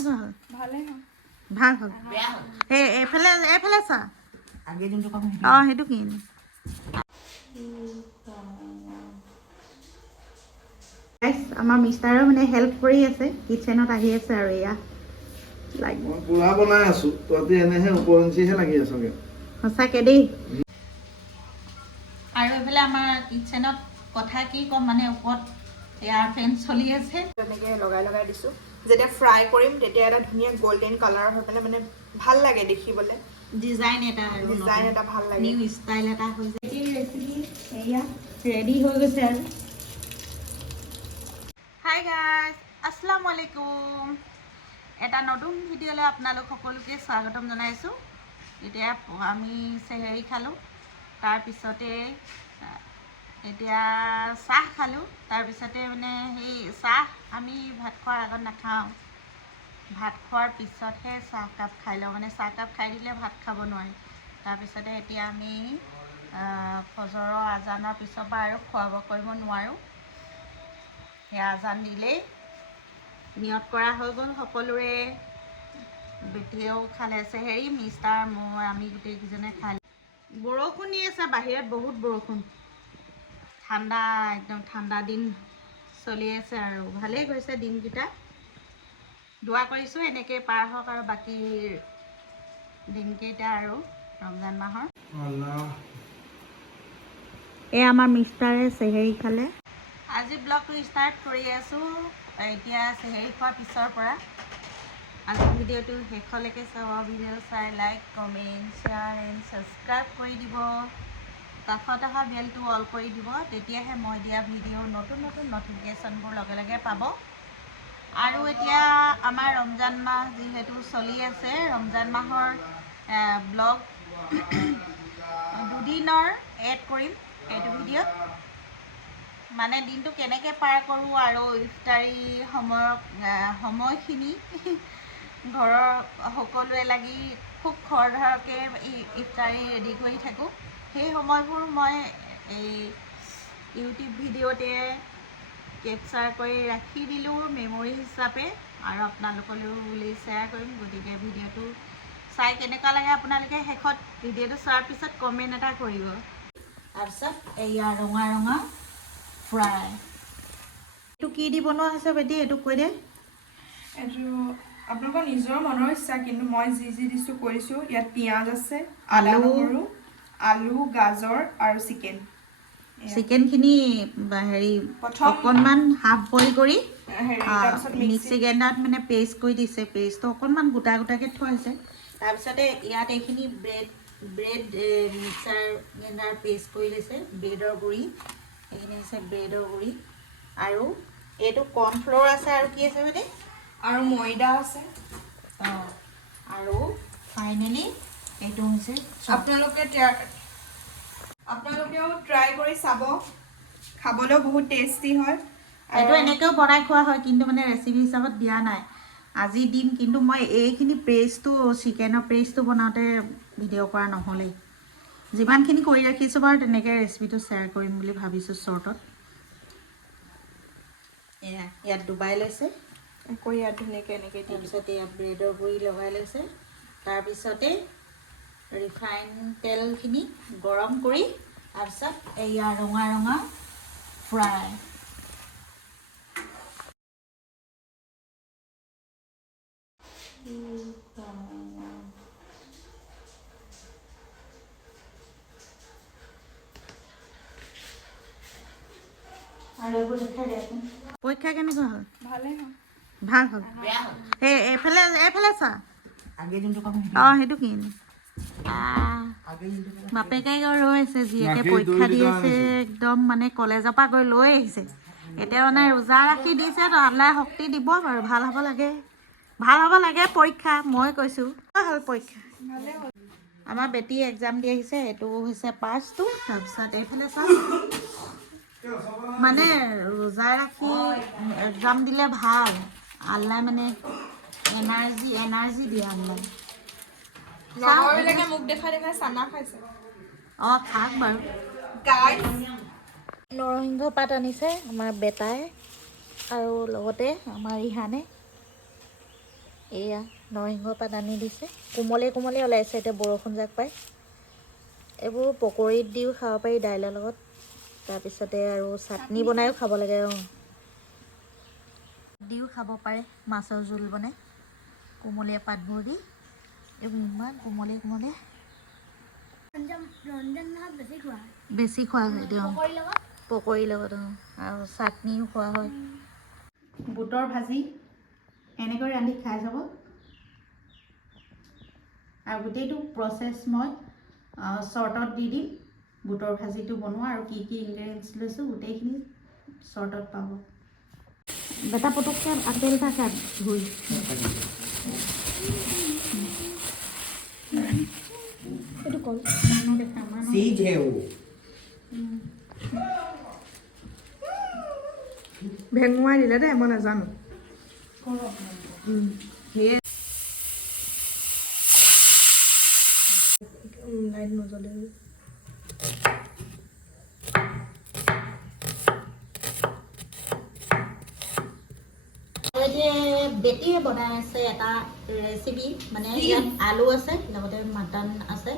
কেনেকুৱা হ'ল? ভালেই হ'ল। ভাল হ'ল। এইফালে চা। অঁ সেইটো কি? আমাৰ মিষ্টাৰেও মানে হেল্প কৰি আছে, কিটচেনত আহি আছে আৰু এয়া মই পুৰা বনাই আছো, তহঁতি এনেহে ওপৰঞ্চিহে লাগি আছগে। সঁচাকে দেই। আৰু এইফালে আমাৰ কিটচেনত কথা কি ক'ম, মানে ওপৰত এয়াৰ ফেন চলি আছে। তেনেকৈ লগাই দিছোঁ। যেতিয়া ফ্ৰাই কৰিম তেতিয়া এটা ধুনীয়া গল্ডেন কালাৰ হৈ পেলাই মানে ভাল লাগে দেখিবলৈ। ডিজাইন এটা ভাল লাগে, নিউ ষ্টাইল এটা হৈ যায়। ৰেচিপি এয়া ৰেডি হৈ গৈছে আৰু। হাই গাইজ, আসসালামু আলাইকুম। এটা নতুন ভিডিঅ'লৈ আপোনালোক সকলোকে স্বাগতম জনাইছোঁ। এতিয়া আমি চেহেৰি খালোঁ, তাৰপিছতে এতিয়া চাহ খালোঁ। তাৰপিছতে মানে সেই চাহ আমি ভাত খোৱাৰ আগত নাখাওঁ, ভাত খোৱাৰ পিছতহে চাহকাপ খাই লওঁ, মানে চাহকাপ খাই দিলে ভাত খাব নোৱাৰি। তাৰপিছতে এতিয়া আমি ফজৰৰ আজানৰ পিছৰ পৰা আৰু খোৱা বোৱা কৰিব নোৱাৰোঁ। সেয়া আজান দিলেই নিয়ত কৰা হৈ গ'ল সকলোৰে। বেটিয়েও খালে চেহেৰি, মিষ্টাৰ মই আমি গোটেইকেইজনে খালোঁ। বৰষুণ দি আছে বাহিৰত, বহুত বৰষুণ। ঠাণ্ডা, একদম ঠাণ্ডা দিন চলি আছে আৰু ভালেই গৈছে দিনকেইটা। দোৱা কৰিছোঁ এনেকৈ পাৰ হওক আৰু বাকী দিনকেইটা আৰু ৰমজান মাহৰ। এই আমাৰ মিষ্টাৰে চেহেৰি খালে। আজি ব্লগটো ষ্টাৰ্ট কৰি আছোঁ এতিয়া চেহেৰি খোৱাৰ পিছৰ পৰা। আজি ভিডিঅ'টো শেষলৈকে চাব। ভিডিঅ' চাই like, comment, share and subscribe কৰি দিব। কাষত অহা বেলটো অল কৰি দিব, তেতিয়াহে মই দিয়া ভিডিঅ'ৰ নতুন নটিফিকেশ্যনবোৰ লগে লগে পাব। আৰু এতিয়া আমাৰ ৰমজান মাহ যিহেতু চলি আছে, ৰমজান মাহৰ ব্লগ দুদিনৰ এড কৰিম এইটো ভিডিঅ'ত। মানে দিনটো কেনেকৈ পাৰ কৰোঁ আৰু ইফতাৰী সময়খিনি ঘৰৰ সকলোৱে লাগি খুব খৰধৰকৈ ইফতাৰী ৰেডি কৰি থাকোঁ। সেই সময়বোৰ মই এই ইউটিউব ভিডিঅ'তে কেপচাৰ কৰি ৰাখি দিলোঁ মেমৰি হিচাপে, আৰু আপোনালোকলৈও বুলি শ্বেয়াৰ কৰিম। গতিকে ভিডিঅ'টো চাই কেনেকুৱা লাগে আপোনালোকে শেষত ভিডিঅ'টো চোৱাৰ পিছত কমেণ্ট এটা কৰিব। তাৰপিছত এয়া ৰঙা ৰঙা ফ্ৰাই। এইটো কি দি বনোৱা হৈছে বেটি, এইটো কৈ দে। এইটো আপোনালোকৰ নিজৰ মনৰ ইচ্ছা, কিন্তু মই যি দিছোঁ কৈ দিছোঁ। ইয়াত পিঁয়াজ আছে, আদা নহৰু, আলু, গাজৰ আৰু চিকেনখিনি হেৰি অকণমান হাফ বইল কৰি মিক্সি গ্ৰাইণ্ডাৰত মানে পেষ্ট কৰি দিছে। পেষ্টটো অকণমান গোটা গোটাকৈ থোৱা হৈছে। তাৰপিছতে ইয়াত এইখিনি ব্ৰেড মিক্সাৰ গ্ৰাইণ্ডাৰ পেষ্ট কৰি লৈছে। ব্ৰেডৰ গুড়ি, এইখিনি হৈছে ব্ৰেডৰ গুড়ি, আৰু এইটো কৰ্ণফ্ল'ৰ আছে, আৰু কি আছে মানে, আৰু ময়দা আছে। অঁ, আৰু ফাইনেলি এইটো হৈছে আপোনালোকেও ট্ৰাই কৰি চাব, খাবলৈও বহুত টেষ্টি হয়। এইটো এনেকৈও বনাই খোৱা হয়, কিন্তু মানে ৰেচিপি হিচাপত দিয়া নাই। আজি দিম, কিন্তু মই এইখিনি চিকেনৰ পেষ্টটো বনাওঁতে ভিডিঅ' কৰা নহ'লেই। যিমানখিনি কৰি ৰাখিছোঁ বাৰু তেনেকৈ ৰেচিপিটো শ্বেয়াৰ কৰিম বুলি ভাবিছোঁ শ্বৰ্টত। ইয়াত ডুবাই লৈছে, আকৌ ইয়াত ধুনীয়াকৈ এনেকৈ দি তাৰপিছত ইয়াত ব্ৰেডৰ গুড়ি লগাই লৈছে। তাৰপিছতে ৰিফাইন তেলখিনি গৰম কৰি, তাৰপিছত এয়া ৰঙা ৰঙা ফ্ৰাই। পৰীক্ষা কেনেকুৱা হ'ল? ভালেই হ'ল। ভাল হ'ল। এইফালে চা। অঁ সেইটো কি? বাপেকে ৰৈ আছে, জীয়েকে পৰীক্ষা দি আছে, একদম মানে কলেজৰ পৰা গৈ লৈ আহিছে। এতিয়া মানে ৰোজা ৰাখি দিছে, তো আল্লাই শক্তি দিব বাৰু। ভাল হ'ব লাগে পৰীক্ষা, মই কৈছোঁ। হ'ল পৰীক্ষা আমাৰ বেটি এক্সাম দি আহিছে, এইটো হৈছে পাছটো। তাৰপিছত এইফালে চাওঁ, মানে ৰোজা ৰাখি এক্সাম দিলে ভাল। আল্লাই মানে এনাৰ্জি দিয়ে আল্লাই। লগৰবিলাকে মোক দেখাই চানা খাইছে। অঁ খাওক বাৰু। নৰসিংহ পাত আনিছে আমাৰ বেটাই, আৰু লগতে আমাৰ ৰিহানে। এয়া নৰসিংহ পাত আনি দিছে, কোমলে কোমলে ওলাইছে, এতিয়া বৰষুণ যাক পাই। এইবোৰ পকৰীত দিও খাব পাৰি দাইলৰ লগত, তাৰপিছতে আৰু চাটনি বনাইও খাব লাগে। দিও খাব পাৰে, মাছৰ জোল বনাই কোমলীয়া পাতবোৰ দি। এইবোৰ ইমান কোমলে কোমলে, বেছি খোৱা হয় দিওঁ পকৰীৰ লগত। আৰু চাটনিও খোৱা হয়। বুটৰ ভাজি এনেকৈ ৰান্ধি খাই যাব। আৰু গোটেইটো প্ৰচেছ মই শ্বৰ্টত দি দিম। বুটৰ ভাজিটো বনোৱা আৰু কি কি ইনগ্ৰেডিয়েণ্টছ লৈছোঁ গোটেইখিনি শ্বৰ্টত পাব। বেটা পটককৈ আপেল থাকে ধুই এইটো কল মানুহ দেখা মানুহ ভেঙুৱাই দিলে দেই, মই নাজানো। লাইট নজ্বলে। বেটিয়ে বনাই আছে এটা ৰেচিপি, মানে ইয়াত আলু আছে লগতে মাটন আছে,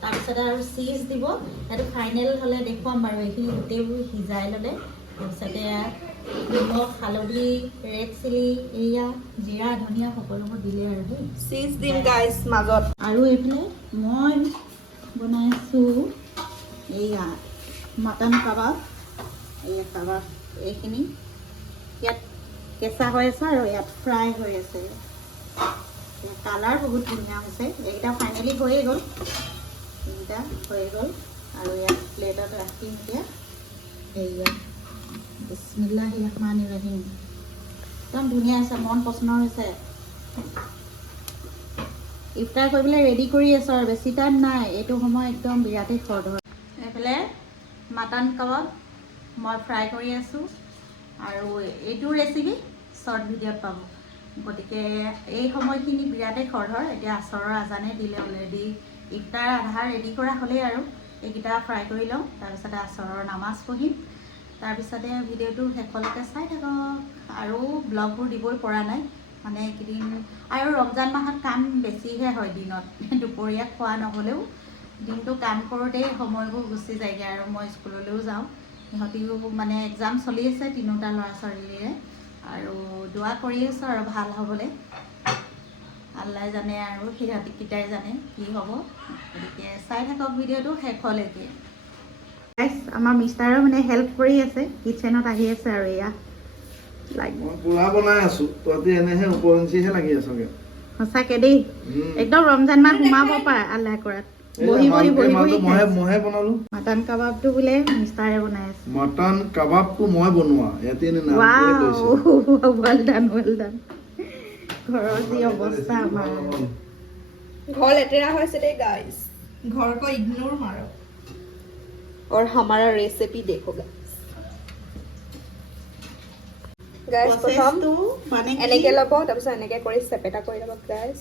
তাৰপিছতে আৰু চীজ দিব। সেইটো ফাইনেল হ'লে দেখুৱাম বাৰু। এইখিনি গোটেইবোৰ সিজাই ল'লে, তাৰপিছতে নিমখ হালধি ৰেড চিলি এয়া জিৰা ধনিয়া সকলোবোৰ দিলে আৰু দেই চীজ দিম গাইছ মাজত। আৰু এইফালে মই বনাইছোঁ এয়া মটন কাবাব। এয়া কাবাব এইখিনি ইয়াত কেঁচা হৈ আছে আৰু ইয়াত ফ্ৰাই হৈ আছে। কালাৰ বহুত ধুনীয়া হৈছে। এইকেইটা ফাইনেলি হৈয়ে গ'ল, এইকেইটা হৈ গ'ল। আৰু ইয়াত প্লেটত ৰাখিম এতিয়া। এয়া বিসমিল্লাহিৰ ৰহমানিৰ ৰহিম। একদম ধুনীয়া হৈছে, মন পচন্দ হৈছে। ইফতাৰ কৰিবলৈ ৰেডি কৰি আছোঁ আৰু বেছি টাইম নাই। এইটো সময় একদম বিৰাটেই খৰধৰ। এইফালে মাটন কাবাব মই ফ্ৰাই কৰি আছোঁ, আৰু এইটো ৰেচিপি শ্বৰ্ট ভিডিঅ'ত পাব। গতিকে এই সময়খিনি বিৰাটেই খৰধৰ। এতিয়া আচৰৰ আজানে দিলে অলৰেডি, ইফতাৰ আধা ৰেডি কৰা হ'লেই আৰু। এইকেইটা ফ্ৰাই কৰি লওঁ, তাৰপিছতে আচৰৰ নামাজ পঢ়িম। তাৰপিছতে ভিডিঅ'টো শেষলৈকে চাই থাকক। আৰু ব্লগবোৰ দিবই পৰা নাই মানে এইকেইদিন, আৰু ৰমজান মাহত কাম বেছিহে হয় দিনত। দুপৰীয়া খোৱা নহ'লেও দিনটো কাম কৰোঁতেই সময়বোৰ গুচি যায়গৈ। আৰু মই স্কুললৈও যাওঁ, সিহঁতিও মানে এক্সাম চলি আছে তিনিওটা ল'ৰা ছোৱালীৰে। আৰু দোৱা কৰি আছোঁ আৰু ভাল হ'বলৈ। আল্লাই জানে আৰু সিহঁতকেইটাই জানে কি হ'ব। গতিকে চাই থাকক ভিডিঅ'টো শেষলৈকে। আমাৰ মিষ্টাৰেও মানে হেল্প কৰি আছে, কিটচেনত আহি আছে। আৰু এয়া মই পুৰা বনাই আছো, তহঁতি এনেহে ওপৰঞ্চিহে লাগি আছগে। সঁচাকে দেই, একদম ৰমজান মাহ সোমাব পাৰে আল্লাহ কৰাত। বহি বহি বহি বহি মইহে বনালো। মাটন কাবাবটো বোলে মিষ্টাৰে বনাই আছে। মটন কাবাবটো মই বনোৱা, ইয়াতে নাম লৈছে। ৱেল ডান ৱেল ডান। ঘৰৰ যি অৱস্থা আমাৰ, ঘৰ লেতেৰা হৈছে দেই গাইছ। घर को इग्नोर मारो और हमारा रेसिपी देखो गाइस। प्रथम মানে এনেকে ল'ব, তাৰপিছত এনেকে কৰি চেপেটা কৰি ল'ব গাইছ।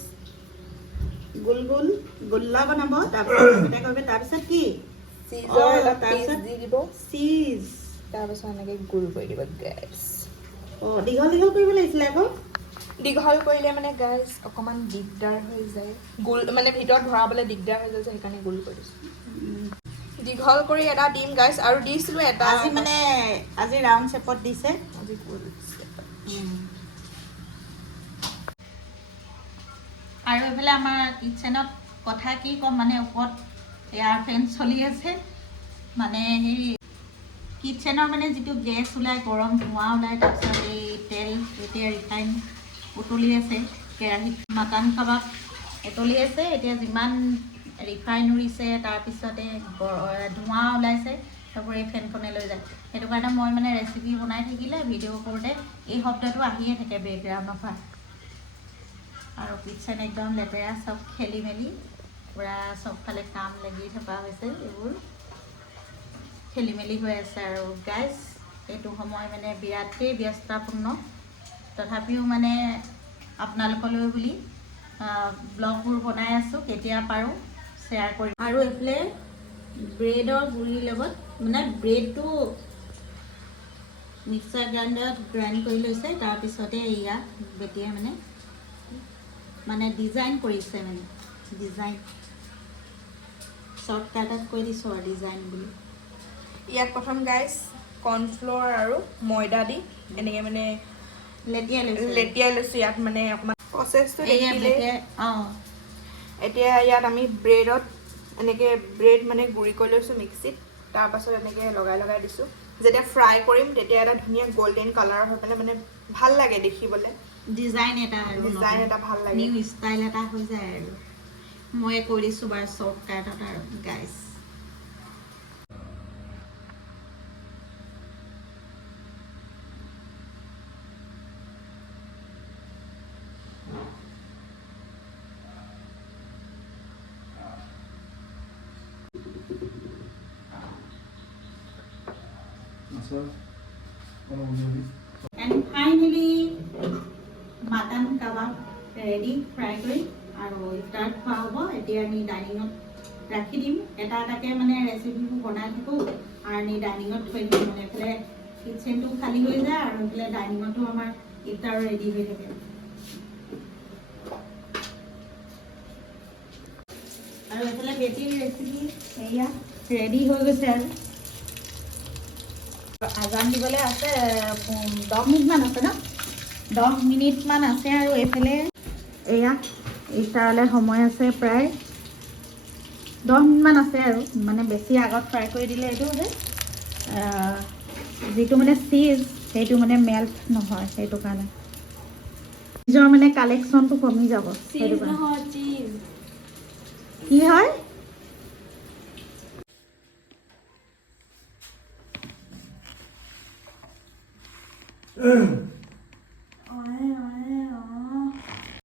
গোল গোল গোল্লা বনাব, তাৰপিছত চেপেটা কৰিব। তাৰপিছত কি চীজৰ এটা পিচ দি দিব, চীজ। তাৰপিছত এনেকে গোল কৰি দিব গাইছ। দীঘল দীঘল কৰিব লাগিছিলে আকৌ। দীঘল কৰিলে মানে গাইছ অকণমান দিগদাৰ হৈ যায়, গোল মানে ভিতৰত ভৰাবলৈ দিগদাৰ হৈ যায়, সেইকাৰণে গোল কৰি দিছোঁ। দীঘল কৰি এটা দিম গাইছ, আৰু দিছিলোঁ এটা আজি মানে আজি ৰাউণ্ড শ্বেপত দিছে। আজি গোল। আৰু এইফালে আমাৰ কিটচেনত কথা কি ক'ম, মানে ওপৰত এয়াৰ ফেন চলি আছে। মানে হেৰি কিটচেনৰ মানে যিটো গেছ ওলায়, গৰম ধোঁৱা ওলায়, তাৰপিছত এই তেল এতিয়া ৰিফাইন উতলি আছে কেৰাহীত। মাটন কাবাব উতলি আছে, এতিয়া যিমান ৰিফাইন উৰিছে, তাৰপিছতে ধোঁৱা ওলাইছে, সেইবোৰ এই ফেনখনে লৈ যায়। সেইটো কাৰণে মই মানে ৰেচিপি বনাই থাকিলে ভিডিঅ' কৰোঁতে এই শব্দটো আহিয়ে থাকে বেকগ্ৰাউণ্ডৰ পৰা। আৰু কিটচেন একদম লেতেৰা, চব খেলি মেলি পূৰা চবফালে কাম লাগি থকা হৈছে। এইবোৰ খেলি মেলি হৈ আছে আৰু গাইজ। এইটো সময় মানে বিৰাটেই ব্যস্ততাপূৰ্ণ, তথাপিও মানে আপোনালোকলৈ বুলি ব্লগবোৰ বনাই আছোঁ। কেতিয়া পাৰোঁ শ্বেয়াৰ কৰিম। আৰু এইফালে ব্ৰেডৰ গুড়িৰ লগত মানে ব্ৰেডটো মিক্সাৰ গ্ৰাইণ্ডাৰত গ্ৰাইণ্ড কৰি লৈছে, তাৰপিছতে এয়া বেটিয়ে মানে মানে ডিজাইন কৰিছে মানে ডিজাইন শ্বৰ্টকাটত কৈ দিছোঁ আৰু ডিজাইন বুলি ইয়াত প্ৰথম গাইজ কৰ্ণফ্ল'ৰ আৰু ময়দা দি এনেকৈ মানে লেটিয়াই লৈছোঁ ইয়াত মানে অকণমান প্ৰচেছটো দেখিলে অঁ এতিয়া ইয়াত আমি ব্ৰেডত এনেকৈ ব্ৰেড মানে গুড়ি কৰি লৈছোঁ মিক্সিত তাৰপাছত এনেকৈ লগাই লগাই দিছোঁ যেতিয়া ফ্ৰাই কৰিম তেতিয়া এটা ধুনীয়া গল্ডেন কালাৰ হৈ পেলাই মানে ভাল লাগে দেখিবলৈ ডিজাইন এটা আৰু ডিজাইন এটা ভাল লাগে নিউ ষ্টাইল এটা হৈ যায় আৰু মই কৰিছোঁ বাৰু শ্বৰ্টকাটত আৰু guys And finally, mutton kebab ready fry কৰি আৰু ষ্টাৰ্ট খোৱা হ'ব এতিয়া আমি ডাইনিঙত ৰাখি দিম এটা এটাকৈ মানে ৰেচিপিবোৰ বনাই থাকোঁ আৰু আমি ডাইনিঙত থৈ দিম মানে এইফালে কিটচেনটো খালী হৈ যায় আৰু এইফালে ডাইনিঙতো আমাৰ ইফতাৰ ৰেডি হৈ থাকে আৰু এইফালে বেটিৰ ৰেচিপি এয়া ৰেডি হৈ গৈছে আৰু আজান দিবলৈ আছে 10 মিনিটমান আছে ন 10 মিনিটমান আছে আৰু এইফালে এয়া ইফতাৰলৈ সময় আছে প্ৰায় 10 মিনিটমান আছে আৰু মানে বেছি আগত ফ্ৰাই কৰি দিলে এইটো যে যিটো মানে চীজ সেইটো মানে মেল্ট নহয় সেইটো কাৰণে চীজৰ মানে কালেকশ্যনটো কমি যাব সেইটো কাৰণে কি হয়